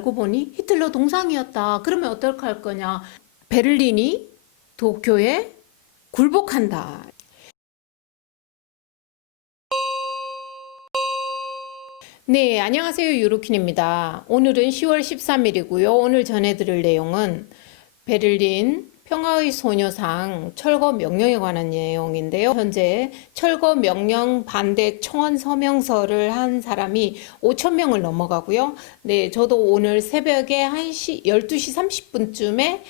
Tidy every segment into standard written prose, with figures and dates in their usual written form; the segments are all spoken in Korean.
알고 보니 히틀러 동상이었다. 그러면 어떻게 할 거냐? 베를린이 도쿄에 굴복한다. 네, 안녕하세요. 유로킨입니다. 오늘은 10월 13일이고요. 오늘 전해드릴 내용은 베를린 평화의 소녀상 철거 명령에 관한 내용인데요. 현재 철거 명령 반대 청원 서명서를 한 사람이 5,000명을 넘어가고요. 네, 저도 오늘 새벽에 12시 30분쯤에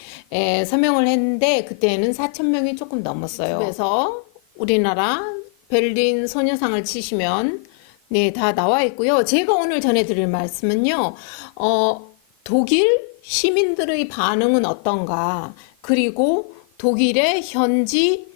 서명을 했는데 그때는 4,000명이 조금 넘었어요. 그래서 우리나라 베를린 소녀상을 치시면 네, 다 나와 있고요. 제가 오늘 전해드릴 말씀은요, 독일 시민들의 반응은 어떤가, 그리고 독일의 현지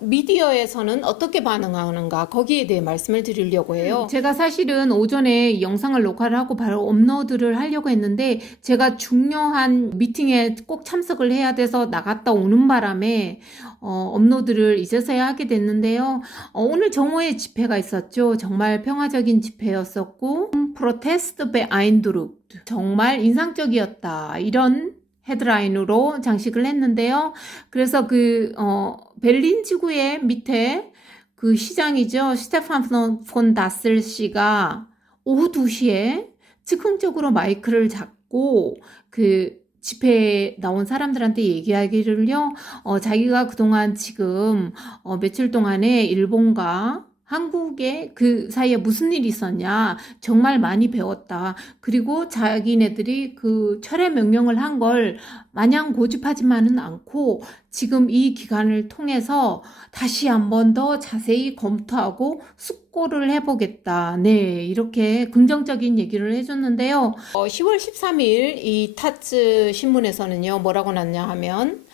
미디어에서는 어떻게 반응하는가, 거기에 대해 말씀을 드리려고 해요. 제가 사실은 오전에 영상을 녹화를 하고 바로 업로드를 하려고 했는데 제가 중요한 미팅에 꼭 참석을 해야 돼서 나갔다 오는 바람에 업로드를 이제서야 하게 됐는데요. 오늘 정오에 집회가 있었죠. 정말 평화적인 집회였었고 프로테스트 베아인드루크 정말 인상적이었다. 이런 헤드라인으로 장식을 했는데요. 그래서 베를린 지구의 밑에 그 시장이죠. 스테판 폰 다슬 씨가 오후 2시에 즉흥적으로 마이크를 잡고 그 집회에 나온 사람들한테 얘기하기를요. 자기가 그동안 지금 며칠 동안에 일본과 한국에 그 사이에 무슨 일이 있었냐 정말 많이 배웠다. 그리고 자기네들이 그 철회 명령을 한 걸 마냥 고집하지만은 않고 지금 이 기간을 통해서 다시 한번 더 자세히 검토하고 숙고를 해보겠다. 네, 이렇게 긍정적인 얘기를 해줬는데요. 10월 13일 이 타츠 신문에서는요, 뭐라고 났냐 하면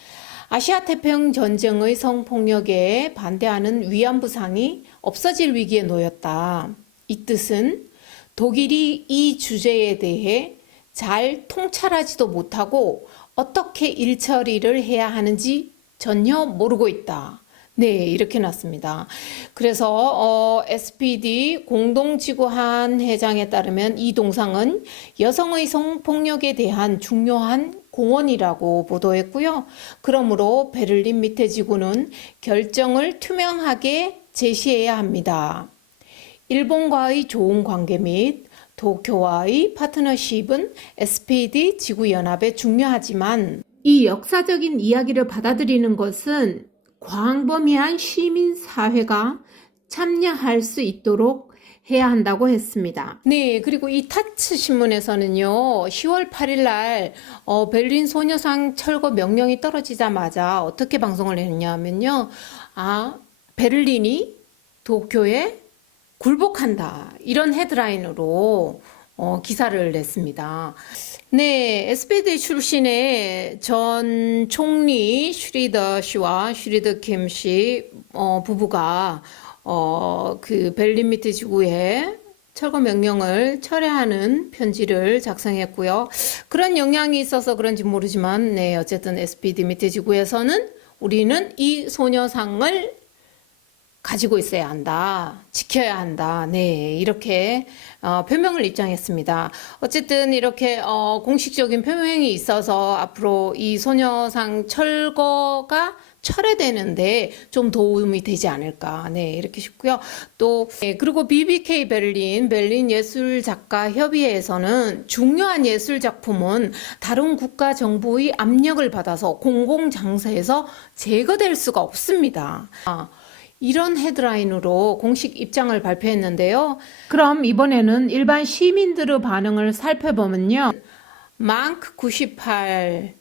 아시아 태평 전쟁의 성폭력에 반대하는 위안부상이 없어질 위기에 놓였다. 이 뜻은 독일이 이 주제에 대해 잘 통찰하지도 못하고 어떻게 일처리를 해야 하는지 전혀 모르고 있다. 네, 이렇게 났습니다. 그래서 SPD 공동지구한 회장에 따르면 이 동상은 여성의 성폭력에 대한 중요한 공헌이라고 보도했고요. 그러므로 베를린 밑에 지구는 결정을 투명하게 제시해야 합니다. 일본과의 좋은 관계 및 도쿄와의 파트너십은 SPD 지구연합에 중요하지만 이 역사적인 이야기를 받아들이는 것은 광범위한 시민사회가 참여할 수 있도록 해야 한다고 했습니다. 네, 그리고 이 타츠 신문에서는요, 10월 8일 날 베를린 소녀상 철거 명령이 떨어지자마자 어떻게 방송을 했냐면요, 베를린이 도쿄에 굴복한다. 이런 헤드라인으로 기사를 냈습니다. 네, SPD 출신의 전 총리 슈리더 씨와 슈리더 김 씨 부부가 그 베를린 밑에 지구에 철거 명령을 철회하는 편지를 작성했고요. 그런 영향이 있어서 그런지 모르지만, 네, 어쨌든 SPD 밑에 지구에서는 우리는 이 소녀상을 가지고 있어야 한다. 지켜야 한다. 네, 이렇게 표명을 입장했습니다. 어쨌든 이렇게 공식적인 표명이 있어서 앞으로 이 소녀상 철거가 철회되는데 좀 도움이 되지 않을까. 네, 이렇게 싶고요. 또 네, 그리고 BBK 베를린 예술작가협의회에서는 중요한 예술작품은 다른 국가 정부의 압력을 받아서 공공장소에서 제거될 수가 없습니다. 이런 헤드라인으로 공식 입장을 발표했는데요. 그럼 이번에는 일반 시민들의 반응을 살펴보면요. 망크 98의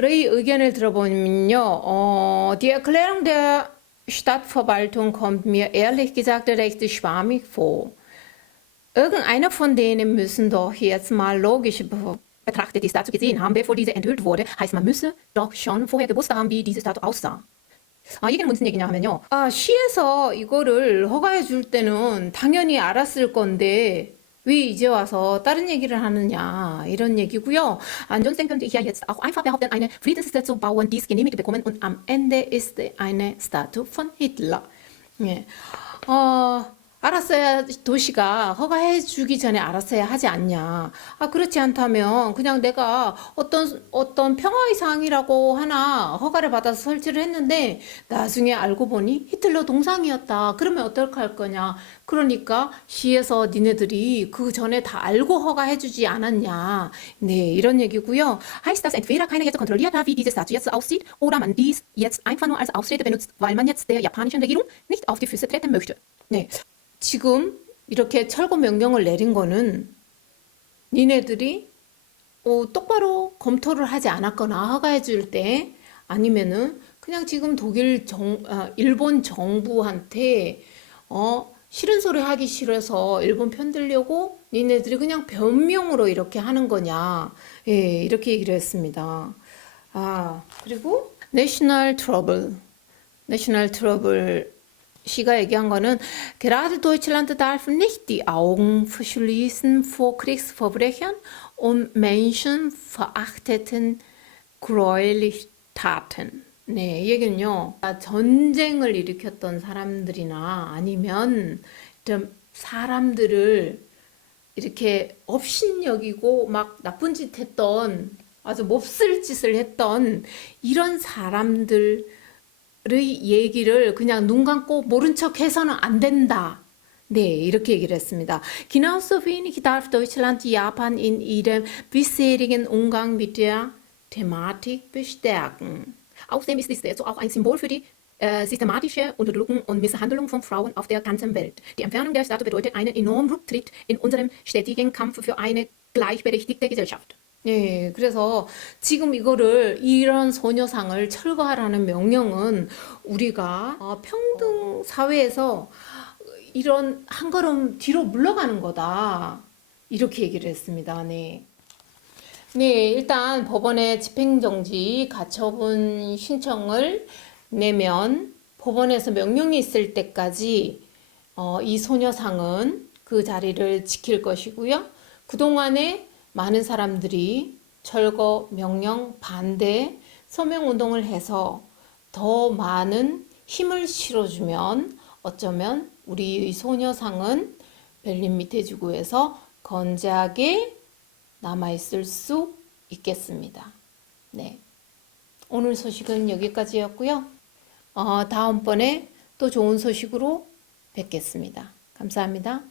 의견을 들어보면요. Die Erklärung der Stadtverwaltung kommt mir ehrlich gesagt recht schwammig vor. Irgendeiner von denen müssen doch jetzt mal logisch betrachtet die Statue gesehen haben, bevor diese enthüllt wurde. Heißt, man müsse doch schon vorher gewusst haben, wie diese Statue aussah. 이게 무슨 얘기냐 하면요. 시에서 이거를 허가해 줄 때는 당연히 알았을 건데 왜 이제 와서 다른 얘기를 하느냐 이런 얘기고요. Ansonsten könnte ich ja jetzt auch einfach behaupten, eine Friedensstatue zu bauen, dies genehmigt bekommen und am Ende ist eine Statue von Hitler. 예. 알았어야 도시가 허가해 주기 전에 알았어야 하지 않냐. 아, 그렇지 않다면 그냥 내가 어떤 평화의 상이라고 하나 허가를 받아서 설치를 했는데 나중에 알고 보니 히틀러 동상이었다. 그러면 어떡할 거냐. 그러니까 시에서 니네들이 그 전에 다 알고 허가해 주지 않았냐. 네, 이런 얘기고요. Heißt das entweder keiner jetzt kontrolliert hat, wie diese Statue jetzt aussieht, oder man dies jetzt einfach nur als Ausrede benutzt, weil man jetzt der japanischen Regierung nicht auf die Füße treten möchte. 네. 지금 이렇게 철거 명령을 내린 거는 니네들이 똑바로 검토를 하지 않았거나 허가해 줄 때 아니면은 그냥 지금 일본 정부한테 싫은 소리 하기 싫어서 일본 편들려고 니네들이 그냥 변명으로 이렇게 하는 거냐. 예, 이렇게 얘기를 했습니다. 아, 그리고 National Trouble. National Trouble 시가 얘기한 거는 Gerade Deutschland darf nicht die Augen verschließen vor Kriegsverbrechern und menschenverachtenden Gräueltaten. 네, 이 얘기는요. 전쟁을 일으켰던 사람들이나 아니면 좀 사람들을 이렇게 업신여기고 막 나쁜 짓 했던 아주 몹쓸 짓을 했던 이런 사람들 얘기를 그냥 눈 감고 모른 척 해서는 안 된다. 네, 이렇게 얘기를 했습니다. Genauso wenig darf Deutschland Japan in ihrem bisherigen Umgang mit der Thematik bestärken. Außerdem ist es dazu auch ein Symbol für die systematische Unterdrückung und Misshandlung von Frauen auf der ganzen Welt. Die Entfernung der Statue bedeutet einen enormen Rücktritt in unserem stetigen Kampf für eine gleichberechtigte Gesellschaft. 예, 그래서 지금 이런 소녀상을 철거하라는 명령은 우리가 평등 사회에서 이런 한 걸음 뒤로 물러가는 거다. 이렇게 얘기를 했습니다. 네. 네, 일단 법원에 집행정지 가처분 신청을 내면 법원에서 명령이 있을 때까지 이 소녀상은 그 자리를 지킬 것이고요. 그동안에 많은 사람들이 철거 명령 반대 서명 운동을 해서 더 많은 힘을 실어주면 어쩌면 우리 소녀상은 berlin 밑에지구에서 건재하게 남아있을 수 있겠습니다. 네, 오늘 소식은 여기까지였고요. 다음번에 또 좋은 소식으로 뵙겠습니다. 감사합니다.